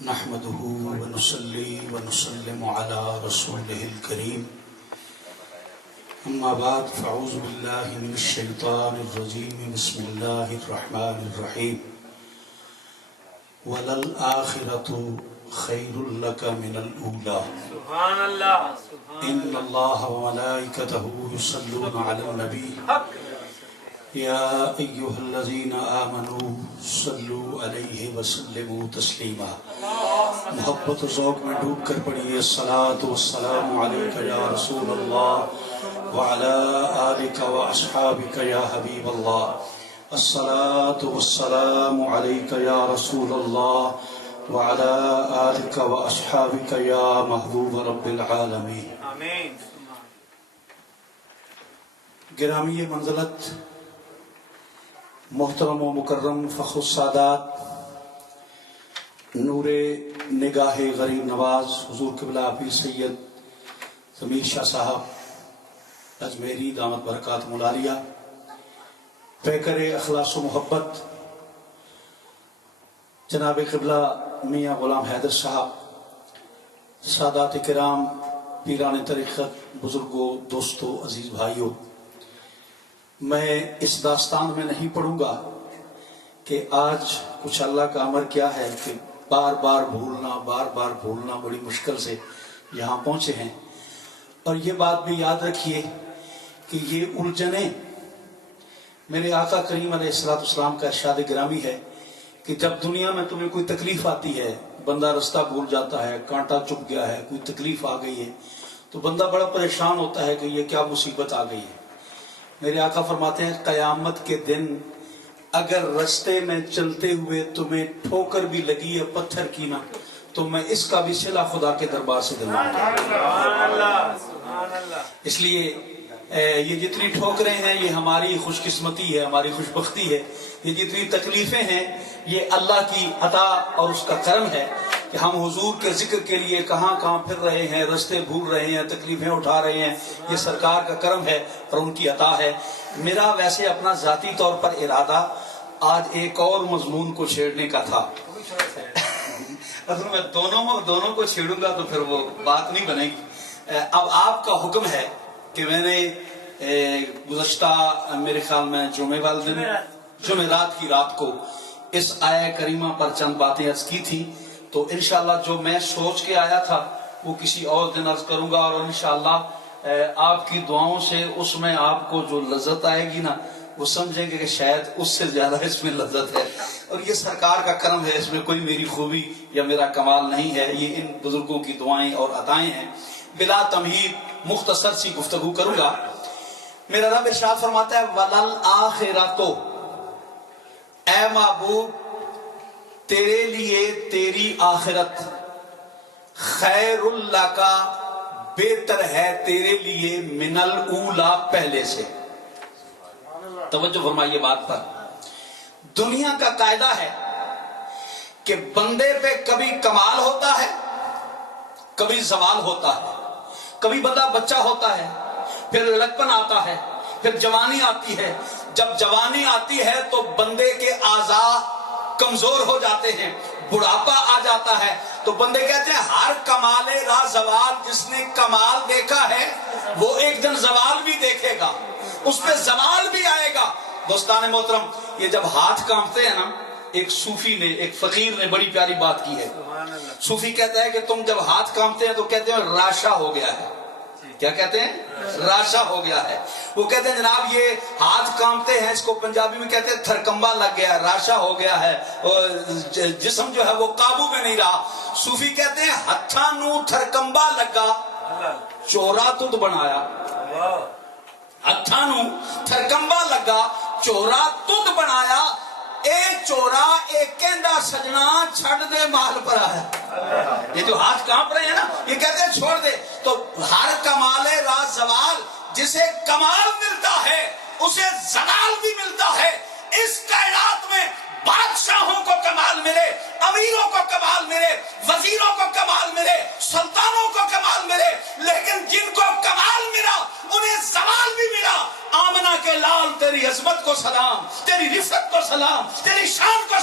نحمده ونصلي ونسلم على رسوله الكريم اما بعد فاعوذ بالله من الشيطان الرجيم بسم الله الرحمن الرحيم وللآخرة خير لك من الأولى سبحان اللہ إن الله وملائكته يصلون على النبي يا أيها الذين آمنوا صلوا عليه وسلموا تسليما محبت و ذوق میں ڈوب کر پڑھیے الصلاة والسلام عليك يا رسول الله وعلى آلك وأصحابك يا حبيب الله الصلاة والسلام عليك يا رسول الله وعلى آلك وأصحابك يا محبوب رب العالمين آمین گرامی منزلت محترم و مکرم فخر السادات نور نگاہ غریب نواز حضور قبلہ پیر سید ضمیر شاہ صاحب اجمیری دامت برکات ملالیہ پیکر اخلاص و محبت جناب قبلہ میاں غلام حیدر صاحب سادات کرام پیران طریقت بزرگوں دوستوں عزیز بھائیوں میں اس داستان میں نہیں پڑھوں گا کہ آج کچھ اللہ کا امر کیا ہے کہ بار بار بھولنا بڑی مشکل سے یہاں پہنچے ہیں اور یہ بات بھی یاد رکھیے کہ یہ الجھنیں میرے آقا کریم علیہ السلام کا ارشاد گرامی ہے کہ جب دنیا میں تمہیں کوئی تکلیف آتی ہے بندہ رستہ بھول جاتا ہے کانٹا چپ گیا ہے کوئی تکلیف آ گئی ہے تو بندہ بڑا پریشان ہوتا ہے کہ یہ کیا مصیبت آ گئی ہے میرے آقا فرماتے ہیں قیامت کے دن اگر رستے میں چلتے ہوئے تمہیں ٹھوکر بھی لگی ہے پتھر کی نہ تو میں اس کا بھی صلہ خدا کے دربار سے دلواؤں گا اس لیے یہ جتنی ٹھوکریں ہیں یہ ہماری خوش قسمتی ہے ہماری خوش بختی ہے یہ جتنی تکلیفیں ہیں یہ اللہ کی عطا اور اس کا کرم ہے کہ ہم حضور کے ذکر کے لیے کہاں کہاں پھر رہے ہیں رستے بھول رہے ہیں تکلیفیں اٹھا رہے ہیں یہ سرکار کا کرم ہے اور ان کی عطا ہے میرا ویسے اپنا ذاتی طور پر ارادہ آج ایک اور مضمون کو چھیڑنے کا تھا اصل میں دونوں کو چھیڑوں گا تو پھر وہ بات نہیں بنے گی اب آپ کا حکم ہے کہ میں نے گزشتہ میرے خیال میں جمعرات کی رات کو اس آیہ کریمہ پر چند باتیں عرض کی تھی تو انشاءاللہ جو میں سوچ کے آیا تھا وہ کسی اور دن عرض کروں گا اور انشاءاللہ آپ کی دعاؤں سے اس میں آپ کو جو لذت آئے گی نا وہ سمجھیں گے کہ شاید اس سے زیادہ اس میں لذت ہے اور یہ سرکار کا کرم ہے اس میں کوئی میری خوبی یا میرا کمال نہیں ہے یہ ان بزرگوں کی دعائیں اور عطائیں ہیں بلا تمہید مختصر سی گفتگو کروں گا میرا رب ارشاد فرماتا ہے وَلَلْآخِرَةُ اے محبوب تیرے لیے تیری آخرت خیر اللہ کا بہتر ہے تیرے لیے من الاولا پہلے سے توجہ فرمائیے بات پر دنیا کا قاعدہ ہے کہ بندے پہ کبھی کمال ہوتا ہے کبھی زوال ہوتا ہے کبھی بندہ بچہ ہوتا ہے پھر لڑکپن آتا ہے پھر جوانی آتی ہے جب جوانی آتی ہے تو بندے کے اعضاء کمزور ہو جاتے ہیں بڑھاپا آ جاتا ہے تو بندے کہتے ہیں ہر کمال را زوال جس نے کمال دیکھا ہے وہ ایک دن زوال بھی دیکھے گا اس پہ زوال بھی آئے گا دوستان محترم یہ جب ہاتھ کانپتے ہیں نا ایک صوفی نے ایک فقیر نے بڑی پیاری بات کی ہے صوفی کہتا ہے کہ تم جب ہاتھ کانپتے ہیں تو کہتے ہیں راشا ہو گیا ہے کیا کہتے ہیں راشا ہو گیا ہے وہ کہتے ہیں جناب یہ ہاتھ کانپتے ہیں اس کو پنجابی میں کہتے ہیں تھرکمبا لگ گیا راشا ہو گیا ہے جسم جو ہے وہ قابو میں نہیں رہا صوفی کہتے ہیں ہتھاں نو تھرکمبا لگا چورا تد بنایا ہتھاں نو تھرکمبا لگا چورا تد بنایا اے چورا ایک کہندا سجنا چھڑ دے مال پر آیا یہ جو ہاتھ کانپ رہے ہیں نا یہ کہتے ہیں چھوڑ دے تو ہر کمال راز زوال جسے کمال ملتا ہے اسے زوال بھی ملتا ہے اس کائنات میں بادشاہوں کو کمال ملے امیروں کو کمال ملے وزیروں کو کمال ملے سلطانوں کو کمال ملے لیکن جن کو کمال ملا انہیں زوال بھی آمنہ کے لال تیری عظمت کو سلام، تیری رفت کو سلام، تیری شان کو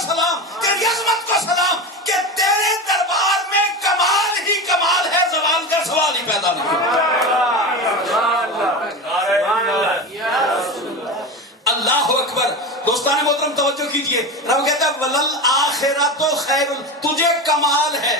محترم توجہ کیجئے، رب کہتا ہے وَلَلْ آخِرَةُ خَيْرٌ، تجھے کمال ہے،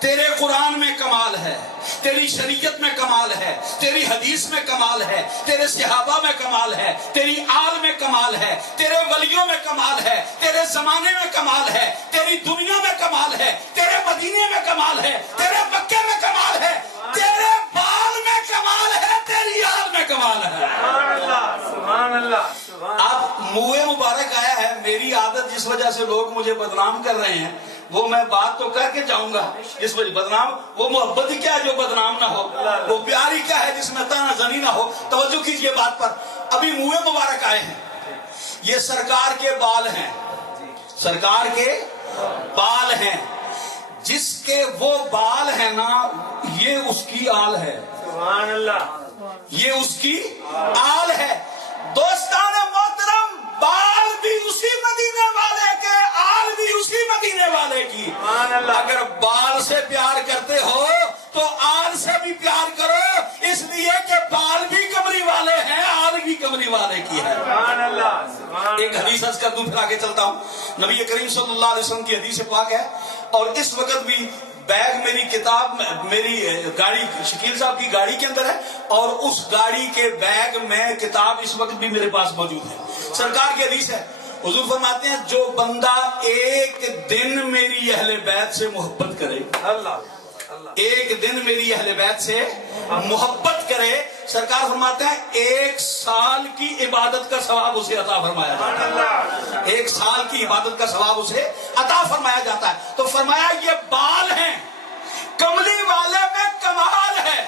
تیرے قرآن میں کمال ہے، تیری شریعت میں کمال ہے، تیری حدیث میں کمال ہے، تیرے صحابہ میں کمال ہے، تیری آل میں کمال ہے، تیرے ولیوں میں کمال ہے، تیرے زمانے میں کمال ہے، تیری دنیا میں کمال ہے، تیرے مدینے میں کمال ہے، تیرے مکے میں کمال ہے، تیرے بال میں کمال ہے، تیری آل میں کمال ہے۔ سبحان اللہ، سبحان اللہ، سبحان اللہ۔ اب منہ مبارک آیا ہے، میری عادت جس وجہ سے لوگ مجھے بدنام کر رہے ہیں وہ میں بات تو کر کے جاؤں گا، جس وجہ بدنام، وہ محبت ہی کیا ہے جو بدنام نہ ہو، وہ پیاری کیا ہے جس میں تانا زنی نہ ہو۔ توجہ کیجئے بات پر، ابھی منہ مبارک آئے ہیں، یہ سرکار کے بال ہیں، سرکار کے بال ہیں، جس کے وہ بال ہیں نا یہ اس کی آل ہے، سبحان اللہ، یہ اس کی آل ہے۔ دوستان محترم، بال بھی اسی مدینے والے کے، آل بھی اسی مدینے والے کی۔ سبحان اللہ۔ اگر بال سے پیار کرتے ہو تو آل سے بھی پیار کرو، اس لیے کہ بال بھی کملی والے ہیں، آل بھی کملی والے کی ہے۔ سبحان اللہ، سبحان اللہ۔ ایک حدیث عرض کر دوں پھر آگے چلتا ہوں۔ نبی کریم صلی اللہ علیہ وسلم کی حدیث پاک ہے، اور اس وقت بھی بیگ میری کتاب میری گاڑی شکیل صاحب کی گاڑی کے اندر ہے، اور اس گاڑی کے بیگ میں کتاب اس وقت بھی میرے پاس موجود ہے۔ سرکار کی حدیث ہے، حضور فرماتے ہیں جو بندہ ایک دن میری اہل بیت سے محبت کرے، اللہ، ایک دن میری اہل بیت سے محبت کرے، سرکار فرماتے ہیں ایک سال کی عبادت کا ثواب اسے عطا فرمایا جاتا ہے، ایک سال کی عبادت کا ثواب اسے عطا فرمایا جاتا ہے۔ تو فرمایا یہ بال ہیں، کملی والے میں کمال ہے۔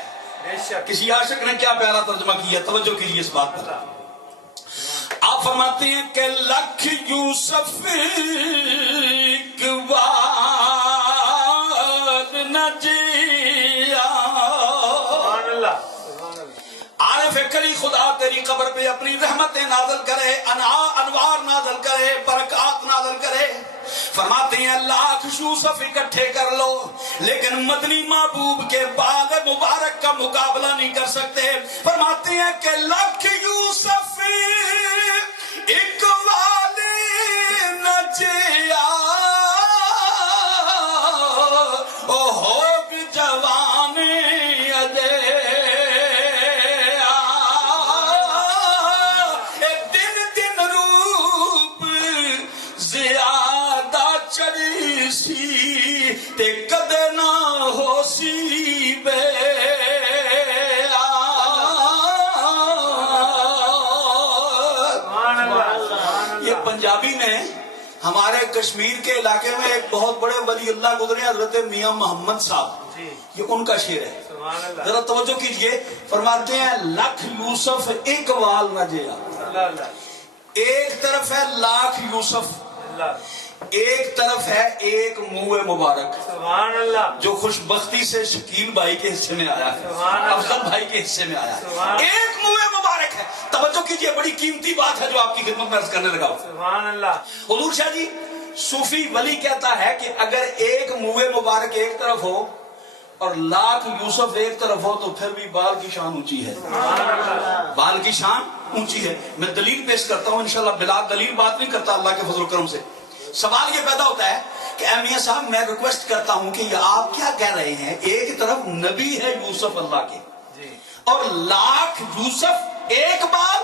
بے شک۔ کسی عاشق نے کیا پیارا ترجمہ کیا، توجہ کیجیے اس بات پر۔ آپ فرماتے ہیں کہ لکھ یوسف عارف کلی خدا تیری قبر پہ اپنی رحمتیں نازل کرے، انوار نازل کرے، برکات نازل کرے۔ فرماتے ہیں لاکھ یوسف اکٹھے کر لو لیکن مدنی محبوب کے بال مبارک کا مقابلہ نہیں کر سکتے۔ فرماتے ہیں کہ لاکھ یوسف اقبال نجیا او ہوگ جوان ادے تے کدے نہ ہو سی بے یہ پنجابی میں ہمارے کشمیر کے علاقے میں ایک بہت بڑے ولی اللہ گزرے حضرت میاں محمد صاحب، یہ ان کا شعر ہے، ذرا توجہ کیجئے۔ فرماتے ہیں لکھ یوسف ایک وال نہ جیا، ایک طرف ہے لاکھ یوسف، ایک طرف ہے ایک منہ مبارک، سبحان اللہ، جو خوش بختی سے شکیل بھائی کے حصے میں آیا ہے، افضل بھائی کے حصے میں آیا ہے، ایک منہ مبارک ہے۔ توجہ کیجئے، بڑی قیمتی بات ہے جو آپ کی خدمت میں عرض کرنے لگا ہوں۔ سبحان اللہ۔ حضور شاہ جی صوفی ولی کہتا ہے کہ اگر ایک منہ مبارک ایک طرف ہو اور لاکھ یوسف ایک طرف ہو تو پھر بھی بال کی شان اونچی ہے، بال کی شان اونچی ہے۔ میں دلیل پیش کرتا ہوں انشاءاللہ، بلا دلیل بات نہیں کرتا اللہ کے فضل و کرم سے۔ سوال یہ پیدا ہوتا ہے کہ اے میاں صاحب میں ریکویسٹ کرتا ہوں کہ یہ آپ کیا کہہ رہے ہیں، ایک طرف نبی ہے یوسف اللہ کے اور لاکھ یوسف ایک بال؟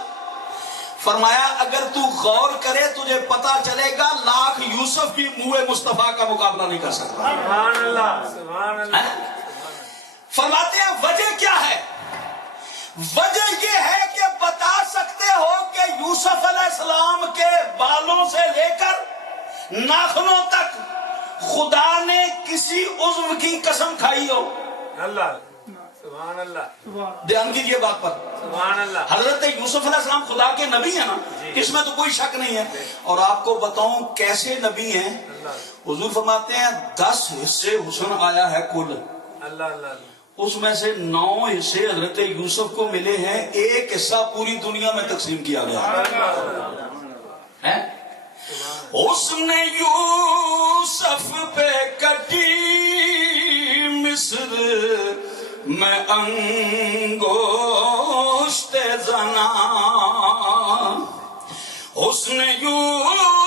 فرمایا اگر تو غور کرے تجھے پتا چلے گا لاکھ یوسف بھی منہ مصطفیٰ کا مقابلہ نہیں کر سکتا۔ سبحان اللہ، سبحان اللہ۔ فرماتے ہیں وجہ کیا ہے؟ وجہ یہ ہے کہ بتا سکتے ہو کہ یوسف علیہ السلام کے بالوں سے لے کر ناخنوں تک خدا نے کسی عضو کی قسم کھائی ہو؟ اللہ، سبحان اللہ، دھیان کیجئے بات پر۔ سبحان اللہ۔ حضرت یوسف علیہ السلام خدا کے نبی ہیں نا، اس میں تو کوئی شک نہیں ہے۔ اور آپ کو بتاؤں کیسے نبی ہیں، حضور فرماتے ہیں 10 حصے حسن آیا ہے کل، اللہ اللہ، اس میں سے 9 حصے حضرت یوسف کو ملے ہیں، ایک حصہ پوری دنیا میں تقسیم کیا گیا ہے۔ اس نے یوسف پہ کٹی مصر میں انگوشت زنا، اس نے یوسف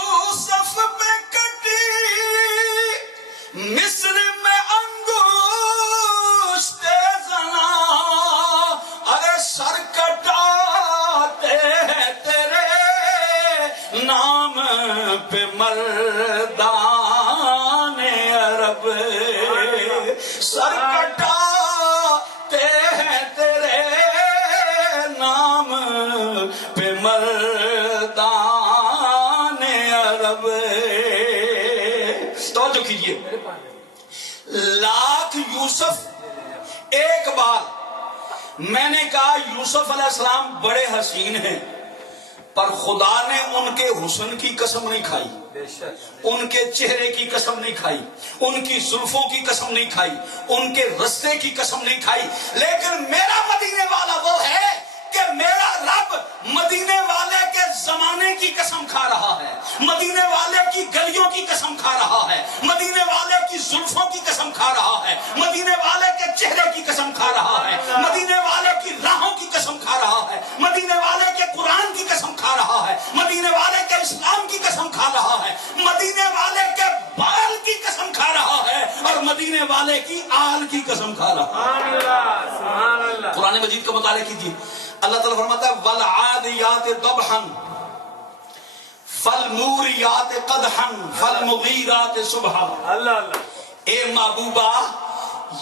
مردان عرب سر کٹاتے ہیں تیرے نام پہ مردان عرب. توجہ کیجئے, لاکھ یوسف ایک بار. میں نے کہا یوسف علیہ السلام بڑے حسین ہیں, پر خدا نے ان کے حسن کی قسم نہیں کھائی, ان کے چہرے کی قسم نہیں کھائی, ان کی زلفوں کی قسم نہیں کھائی, ان کے رستے کی قسم نہیں کھائی. لیکن میرا مدینے والا وہ ہے کہ میرا رب مدینے والے کے زمانے کی قسم کھا رہا ہے, مدینے والے کی گلیوں کی قسم کھا رہا ہے, مدینے والے کی زلفوں کی قسم کھا رہا ہے, مدینے والے کے چہرے کی قسم کھا رہا ہے, مدینے والے کی راہوں کی قسم کھا رہا ہے, مدینے والے کے قرآن کی قسم کھا رہا ہے, مدینے والے کے اسلام کی قسم کھا رہا ہے, مدینے والے کے بال کی قسم کھا رہا ہے, اور مدینے والے کی آل کی قسم کھا رہا ہے. قرآن مجید کا مطالعہ کیجیے. اللہ تعالیٰ فرماتا ہے وَالْعَادِيَاتِ ضَبْحًا فَالْمُورِيَاتِ قَدْحًا فَالْمُغِيرَاتِ صُبْحًا. اے محبوبہ,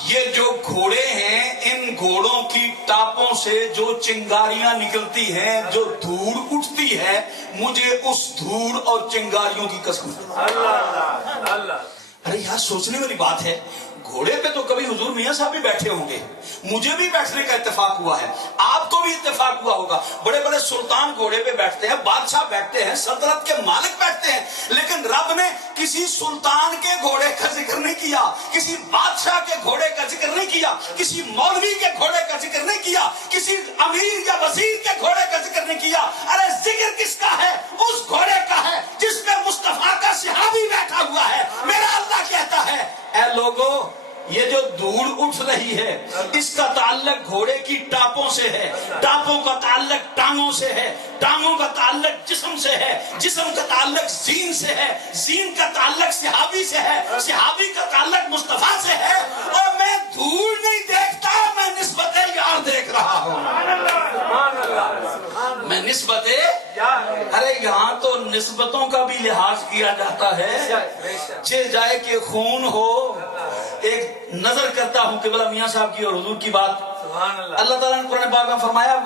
یہ جو گھوڑے ہیں, ان گھوڑوں کی ٹاپوں سے جو چنگاریاں نکلتی ہیں, جو دھوڑ اٹھتی ہے, مجھے اس دھوڑ اور چنگاریوں کی قسم. ارے یار سوچنے والی بات ہے. گھوڑے پہ تو کبھی حضور میاں صاحب بھی بیٹھے ہوں گے, مجھے بھی بیٹھنے کا اتفاق ہوا ہے, آپ کو بھی اتفاق ہوا ہوگا. بڑے بڑے سلطان گھوڑے پہ بیٹھتے ہیں, بادشاہ بیٹھتے ہیں, سلطنت کے مالک بیٹھتے ہیں, لیکن رب نے کسی سلطان کے گھوڑے کا ذکر نہیں کیا, کسی بادشاہ کے گھوڑے کا ذکر نہیں کیا, کسی مولوی کے گھوڑے کا ذکر نہیں کیا, کسی امیر یا وزیر کے گھوڑے کا ذکر نہیں کیا. ارے ذکر کس کا ہے؟ اس گھوڑے کا ہے جس میں مصطفیٰ کا صحابی بیٹھا ہوا ہے. میرا اللہ کہتا ہے اے لوگو, یہ جو دھوڑ اٹھ رہی ہے اس کا تعلق گھوڑے کی ٹاپوں سے ہے, ٹاپوں کا تعلق ٹانگوں سے ہے, ٹانگوں کا تعلق جسم سے ہے, جسم کا تعلق زین سے ہے, زین کا تعلق صحابی سے ہے, صحابی کا تعلق مصطفیٰ سے ہے. اور میں دھوڑ نہیں دیکھتا, میں نسبت یار دیکھ رہا ہوں. میں نسبت, ارے یہاں تو نسبتوں کا بھی لحاظ کیا جاتا ہے. چہ جائے کہ خون ہو, ایک نظر کرتا ہوں قبلہ میاں صاحب کی اور حضور کی بات. اللہ تعالیٰ نے قرآن پاک میں فرمایا